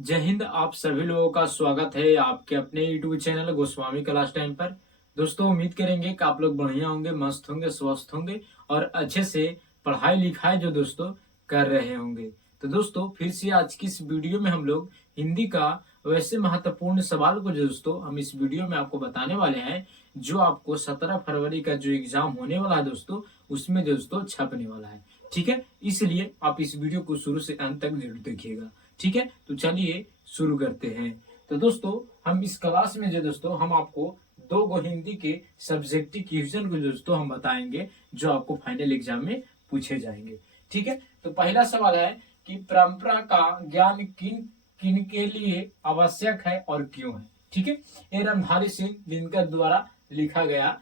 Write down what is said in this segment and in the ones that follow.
जय हिंद। आप सभी लोगों का स्वागत है आपके अपने YouTube channel Goswami class time पर। दोस्तों उम्मीद करेंगे कि आप लोग बढ़िया होंगे, मस्त होंगे, स्वस्थ होंगे और अच्छे से पढ़ाई लिखाई जो दोस्तों कर रहे होंगे। तो दोस्तों फिर से आज की इस वीडियो में हम लोग हिंदी का वैसे महत्वपूर्ण सवाल को जो दोस्तों हम इस वीडियो में आपको बताने वाले हैं, जो आपको 17 फरवरी का जो एग्जाम होने वाला है दोस्तों, उसमें दोस्तों छपने वाला है। ठीक है, इसलिए आप इस वीडियो को शुरू से अंत तक जरूर देखिएगा। ठीक है, तो चलिए शुरू करते हैं। तो दोस्तों हम इस क्लास में जो दोस्तों हम आपको दो गो हिंदी के सब्जेक्टिव क्वेश्चन को दोस्तों हम बताएंगे, जो आपको फाइनल एग्जाम में पूछे जाएंगे। ठीक है, तो पहला सवाल है कि परंपरा का ज्ञान किन किन के लिए आवश्यक है और क्यों है। ठीक है, ये रणधारी सिंह दिनकर द्वारा लिखा गया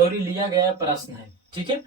लिया गया प्रश्न है। ठीक है,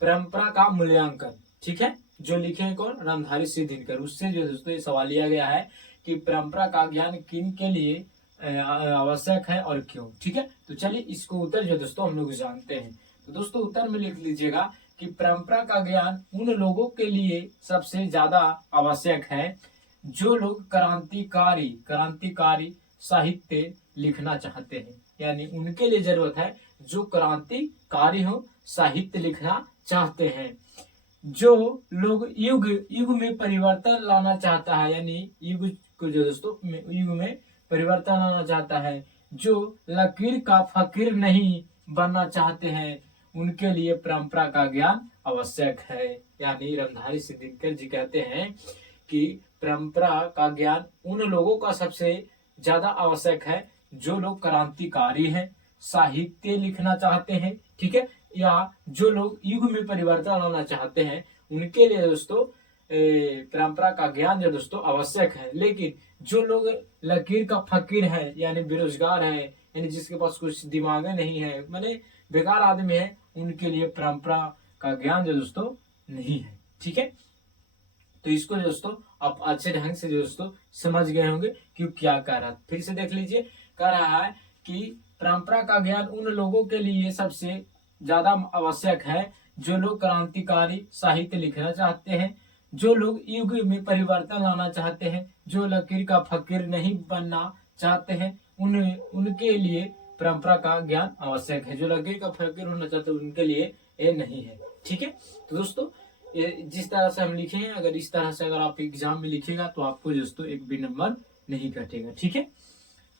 परंपरा का मूल्यांकन। ठीक है, जो लिखे कौन? रामधारी सिंह दिनकर। उससे जो दोस्तों ये सवाल लिया गया है कि परंपरा का ज्ञान किन के लिए आवश्यक है और क्यों। ठीक है, तो चलिए इसको उत्तर जो दोस्तों हम लोग जानते हैं। तो दोस्तों उत्तर में लिख लीजिएगा कि परंपरा का ज्ञान उन लोगों के लिए सबसे ज्यादा आवश्यक है जो लोग क्रांतिकारी साहित्य लिखना चाहते हैं। यानी उनके लिए जरूरत है जो क्रांतिकारी हो, साहित्य लिखना चाहते हैं। जो लोग युग युग में परिवर्तन लाना चाहता है, यानी युग को जो दोस्तों युग में परिवर्तन लाना चाहता है, जो लकीर का फकीर नहीं बनना चाहते हैं, उनके लिए परंपरा का ज्ञान आवश्यक है। यानी रणधारी सिंह दिनकर जी कहते हैं कि परंपरा का ज्ञान उन लोगों का सबसे ज्यादा आवश्यक है जो लोग क्रांतिकारी हैं, साहित्य लिखना चाहते हैं। ठीक है, या जो लोग युग में परिवर्तन लाना चाहते हैं, उनके लिए दोस्तों परंपरा का ज्ञान जो दोस्तों आवश्यक है। लेकिन जो लोग लकीर का फकीर है, यानी बेरोजगार है, यानी जिसके पास कुछ दिमाग नहीं है, माने बेकार आदमी है, उनके लिए परंपरा का ज्ञान जो दोस्तों नहीं है। ठीक है, तो इसको दोस्तों आप अच्छे ढंग से दोस्तों समझ गए होंगे क्यों क्या कह रहा है। फिर से देख लीजिए, कह रहा है कि परंपरा का ज्ञान उन लोगों के लिए सबसे ज्यादा आवश्यक है जो लोग क्रांतिकारी साहित्य लिखना चाहते हैं, जो लोग युग में परिवर्तन लाना चाहते हैं, जो लकीर का फकीर नहीं बनना चाहते हैं, उनके लिए परंपरा का ज्ञान आवश्यक है। जो लकीर का फकीर होना चाहते हैं उनके लिए ये नहीं है। ठीक है, तो दोस्तों ये जिस तरह से हम लिखे हैं, अगर इस तरह से अगर आप एग्जाम में लिखेगा तो आपको दोस्तों एक भी नंबर नहीं कटेगा। ठीक है,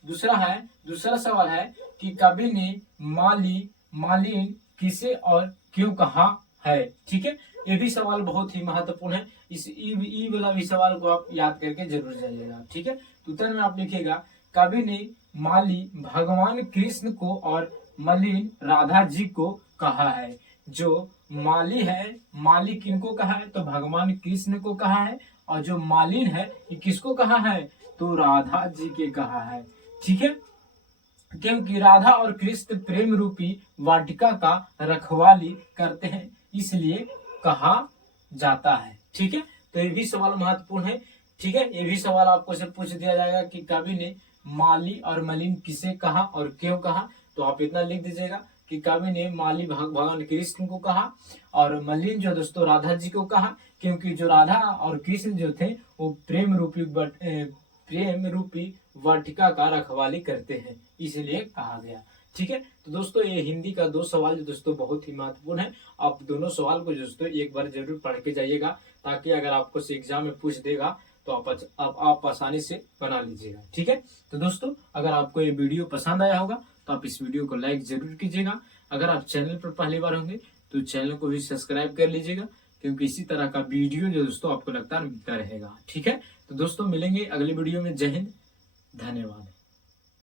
दूसरा सवाल है कि कवि ने मालिन किसे और क्यों कहा है। ठीक है, ये भी सवाल बहुत ही महत्वपूर्ण है। इस ई वाला भी सवाल को आप याद करके जरूर जाइएगा। ठीक है, तो उत्तर में आप लिखिएगा कवि ने माली भगवान कृष्ण को और मलिन राधा जी को कहा है। जो माली है, माली किनको कहा है? तो भगवान कृष्ण को कहा है। और जो मालिन है ये किसको कहा है? तो राधा जी के कहा है। ठीक है, क्योंकि राधा और कृष्ण प्रेम रूपी वाटिका का रखवाली करते हैं, इसलिए कहा जाता है। ठीक है, तो ये भी सवाल महत्वपूर्ण है। ठीक है, ये भी सवाल आपको से पूछ दिया जाएगा कि कवि ने माली और मलिन किसे कहा और क्यों कहा। तो आप इतना लिख दीजिएगा कि कवि ने माली भगवान कृष्ण को कहा और मलिन जो दोस्तों राधा जी को कहा, क्योंकि जो राधा और कृष्ण जो थे वो प्रेम रूपी वाटिका का रखवाली करते हैं, इसलिए कहा गया। ठीक है, तो दोस्तों ये हिंदी का दो सवाल जो दोस्तों बहुत ही महत्वपूर्ण है। आप दोनों सवाल को दोस्तों एक बार जरूर पढ़ के जाइएगा, ताकि अगर आपको से एग्जाम में पूछ देगा तो आप आसानी से बना लीजिएगा। ठीक है, तो दोस्तों अगर आपको ये वीडियो पसंद आया होगा तो आप इस वीडियो को लाइक जरूर कीजिएगा। अगर आप चैनल पर पहली बार होंगे तो चैनल को भी सब्सक्राइब कर लीजिएगा, क्योंकि इसी तरह का वीडियो जो दोस्तों आपको लगातार मिलता रहेगा। ठीक है, तो दोस्तों मिलेंगे अगले वीडियो में। जय हिंद, धन्यवाद।